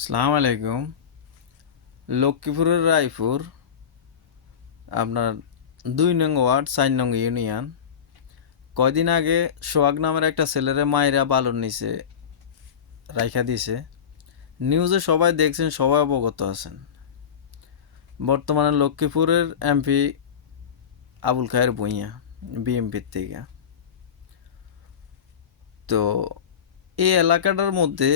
আসসালামু আলাইকুম। লক্ষ্মীপুরের রায়পুর আপনার ২ নং ওয়ার্ড ৪ নং ইউনিয়ন। কয়দিন আগে সোহাগ নামের একটা ছেলেরে মায়েরা বালুর নিচে রাইখা দিছে। নিউজে সবাই দেখছেন, সবাই অবগত আছেন। বর্তমানে লক্ষ্মীপুরের এমপি আবুল খায়ের ভূঁইয়া বিএমপির থেকে। তো এই এলাকাটার মধ্যে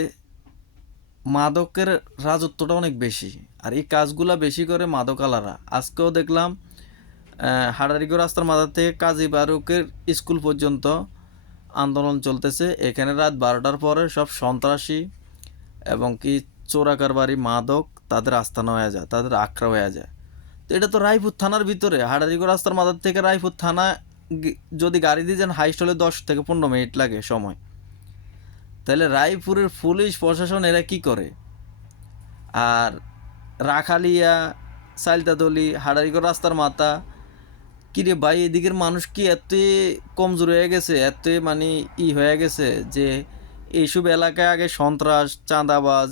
মাদকের রাজত্বটা অনেক বেশি, আর এই কাজগুলা বেশি করে মাদকালারা। আজকেও দেখলাম হাডারিগো রাস্তার মাথার থেকে কাজী বারুকের স্কুল পর্যন্ত আন্দোলন চলতেছে। এখানে রাত 12টার পরে সব সন্ত্রাসী এবং কি চোরাকারবারি মাদক তাদের আস্থানা হয়ে যায়, তাদের আখড়া হয়ে যায়। তো এটা তো রায়পুর থানার ভিতরে, হাডারিগো রাস্তার মাথার থেকে রায়পুর থানা যদি গাড়ি দিয়ে যান হাইস্ট হলে 10 থেকে 15 মিনিট লাগে সময়। তাহলে রায়পুরের পুলিশ প্রশাসন এরা কি করে? আর রাখালিয়া, সাইলতাদলি, হাডারিগো রাস্তার মাথা, কিরে ভাই, এদিকের মানুষ কি এত কমজোর হয়ে গেছে, এত মানে হয়ে গেছে যে এইসব এলাকায় আগে সন্ত্রাস, চাঁদাবাজ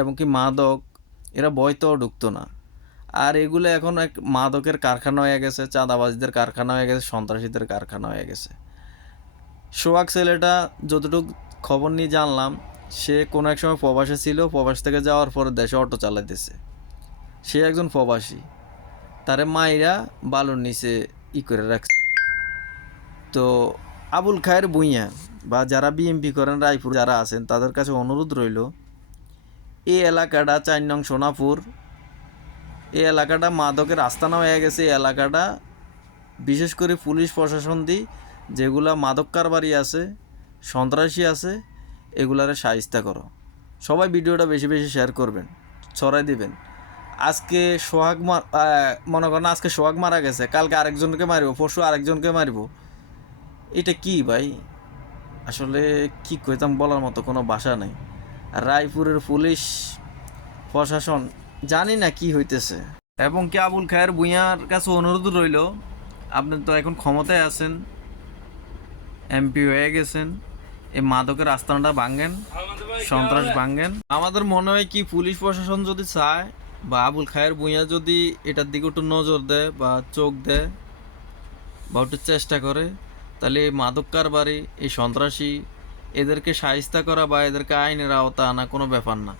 এবং কি মাদক, এরা ভয়তেও ঢুকতো না। আর এগুলো এখন এক মাদকের কারখানা হয়ে গেছে, চাঁদাবাজদের কারখানা হয়ে গেছে, সন্ত্রাসীদের কারখানা হয়ে গেছে। সোহাগ ছেলেটা যতটুকু খবর নিয়ে জানলাম, সে কোনো এক সময় প্রবাসে ছিল, প্রবাস থেকে যাওয়ার পরে দেশে অটো চালাইতেছে। সে একজন প্রবাসী, তারে মাইরা বালুর নিচে করে রাখছে। তো আবুল খায়ের ভূঁইয়া বা যারা বিএমপি করেন রায়পুর যারা আছেন, তাদের কাছে অনুরোধ রইল, এই এলাকাটা ৪ নং সোনাপুর, এই এলাকাটা মাদকের আস্তানা হয়ে গেছে। এই এলাকাটা বিশেষ করে পুলিশ প্রশাসন দিয়ে যেগুলা মাদক কারবারি আছে, সন্ত্রাসী আছে, এগুলারে শায়েস্তা করো। সবাই ভিডিওটা বেশি বেশি শেয়ার করবেন, ছড়াই দিবেন। আজকে মনে করেন আজকে সোহাগ মারা গেছে, কালকে আরেকজনকে মারিব, পরশু আরেকজনকে মারিব। এটা কি ভাই? আসলে কি কইতাম, বলার মতো কোনো ভাষা নেই। আর রায়পুরের পুলিশ প্রশাসন জানি না কি হইতেছে। এবং কি আবুল খায়ের ভূঁইয়ার কাছে অনুরোধ রইল, আপনি তো এখন ক্ষমতায় আছেন, এমপি হয়ে গেছেন, এই মাদকের আস্তানাটা ভাঙেন, সন্ত্রাস ভাঙেন। আমাদের মনে হয় কি, পুলিশ প্রশাসন যদি চায় বা আবুল খায়ের ভূঁইয়া যদি এটার দিকে একটু নজর দেয় বা চোখ দেয় বা একটু চেষ্টা করে, তাহলে এই মাদক কারবারি, এই সন্ত্রাসী, এদেরকে শায়েস্তা করা বা এদেরকে আইনের আওতা আনা কোনো ব্যাপার না।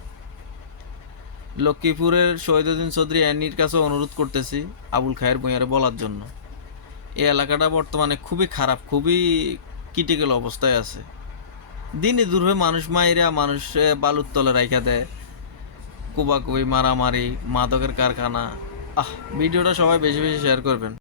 লক্ষ্মীপুরের শহীদুদ্দিন চৌধুরী অ্যানির কাছে অনুরোধ করতেছি আবুল খায়ের ভূঁইয়ারে বলার জন্য, এই এলাকাটা বর্তমানে খুবই খারাপ, খুবই ক্রিটিক্যাল অবস্থায় আছে। দিনে দূরে মানুষ মাইরা মানুষ বালুর তলে রাইখা দেয়, কুবাকুবি, মারামারি, মাদকের কারখানা। ভিডিওটা সবাই বেশি বেশি শেয়ার করবেন।